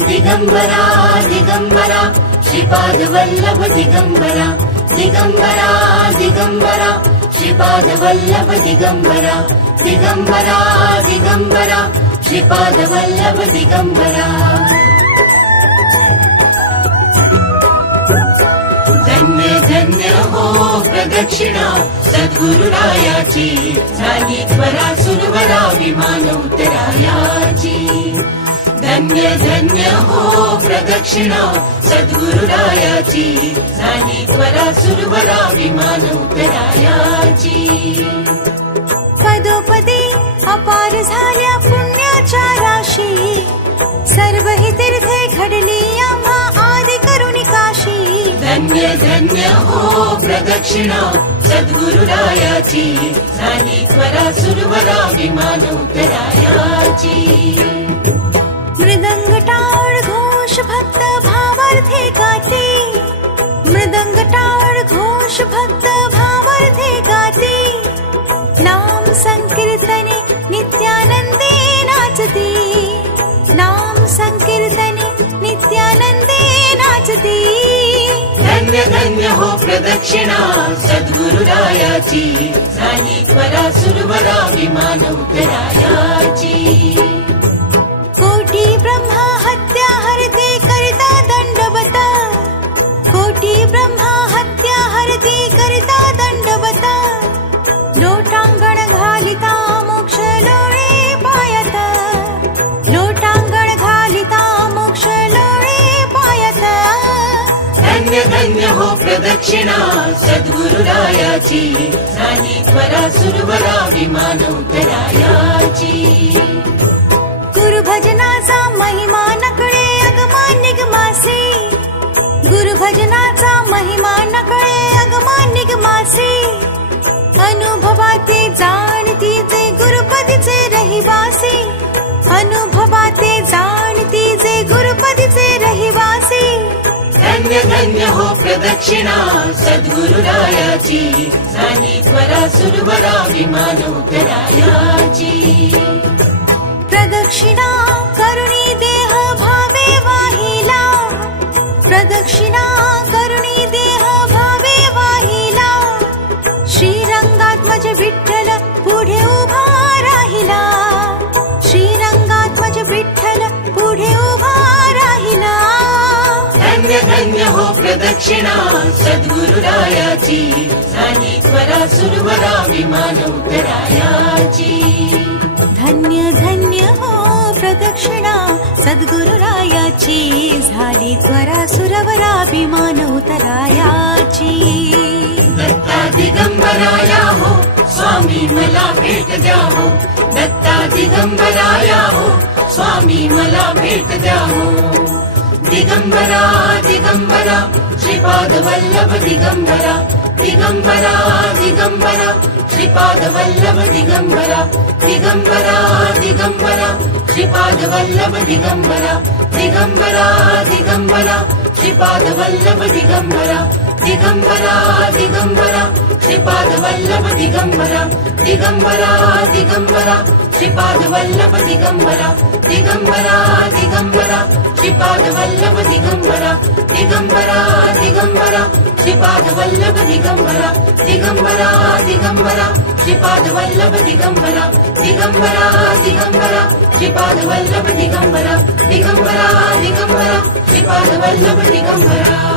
दिगंबरा दिगंबरा श्रीपाद वल्लभ दिगंबरा दिगंबरा दिगंबरा श्रीपाद वल्लभ दिगंबरा दिगंबरा दिगंबरा श्रीपाद वल्लभ दिगंबरा धन्य धन्य हो प्रदक्षिणा सद्गुरुरायाची झाली त्वरा सुरवरा विमान उतरायाची धन्य धन्य हो प्रदक्षिणा सद्गुरुरायाची झाली त्वरा सुरवरा विमान उतरायाची पदोपदी अपार झाल्या पुण्याच्या राशी सर्व ही तीर्थे घडली आम्हा आदि करुणी काशी धन्य धन्य हो प्रदक्षिणा सद्गुरुरायाची झाली त्वरा सुरवरा विमान उतरायाची मृदंग टाळ घोष भक्त भावार्थे गाते मृदंग टाळ घोष भक्त भावार्थे गाते नाम संकीर्तने नित्यानंदे नाचते नाम संकीर्तने नित्यानंदे नाचते धन्य धन्य हो प्रदक्षिणा सद्गुरुरायाची झाली त्वरा सुरवरा विमान उतरायाची कोटी ब्रह्मा हत्या हरते करता दंडवत कोटी ब्रह्मा हत्या हरते करता दंडवत लोटांगण घालिता मोक्ष लोळे पायत लोटांगण घालिता मोक्ष लोळे पायत धन्य धन्य हो प्रदक्षिणा सद्गुरुरायाची झाली त्वरा सुरवरा विमान उतरायाची गुरुभजनाचा महिमा नकळे अगमा निगमासे गुरुभजनाचा महिमा नकळे अगमा निगमासे अनुभवाते जाणती जे गुरुपदीचे रहिवासी अनुभवाते जाणती जे गुरुपदीचे रहिवासी धन्य धन्य हो प्रदक्षिणा सद्गुरुरायाची झाली त्वरा सुरवरा विमान उतरायाची प्रदक्षिणा करुणी देह भावे वाहिला प्रदक्षिणा करुणी देह भावे वाहिला श्रीरंगात्मज विठ्ठल पुढे उभा राहिला श्रीरंगात्मज विठ्ठल पुढे उभा राहिला धन्य धन्य हो प्रदक्षिणा सद्गुरुरायाची झाली त्वरा सुरवरा विमान उतरायाची धन्य धन्य हो प्रदक्षिणा सद्गुरुरायाची झाली त्वरा सुरवरा विमान उतरायाची दत्ता दिगंबराया हो स्वामी मला भेट द्या हो दत्ता दिगंबराया हो स्वामी मला भेट द्या हो दिगंबरा दिगंबरा श्रीपाद वल्लभ दिगंबरा दिगंबरा दिगंबरा श्रीपाद वल्लभ दिगंबरा दिगंबरा दिगंबरा श्रीपाद वल्लभ दिगंबरा दिगंबरा दिगंबरा श्रीपाद वल्लभ दिगंबरा दिगंबरा दिगंबरा श्रीपाद वल्लभ दिगंबरा दिगंबरा दिगंबरा श्रीपाद वल्लभ दिगंबरा दिगंबरा दिगंबरा श्रीपाद वल्लभ दिगंबरा दिगंबरा दिगंबरा श्रीपाद वल्लभ दिगंबरा दिगंबरा दिगंबरा श्रीपाद वल्लभ दिगंबरा दिगंबरा दिगंबरा श्रीपाद वल्लभ दिगंबरा दिगंबरा दिगंबरा श्रीपाद वल्लभ दिगंबरा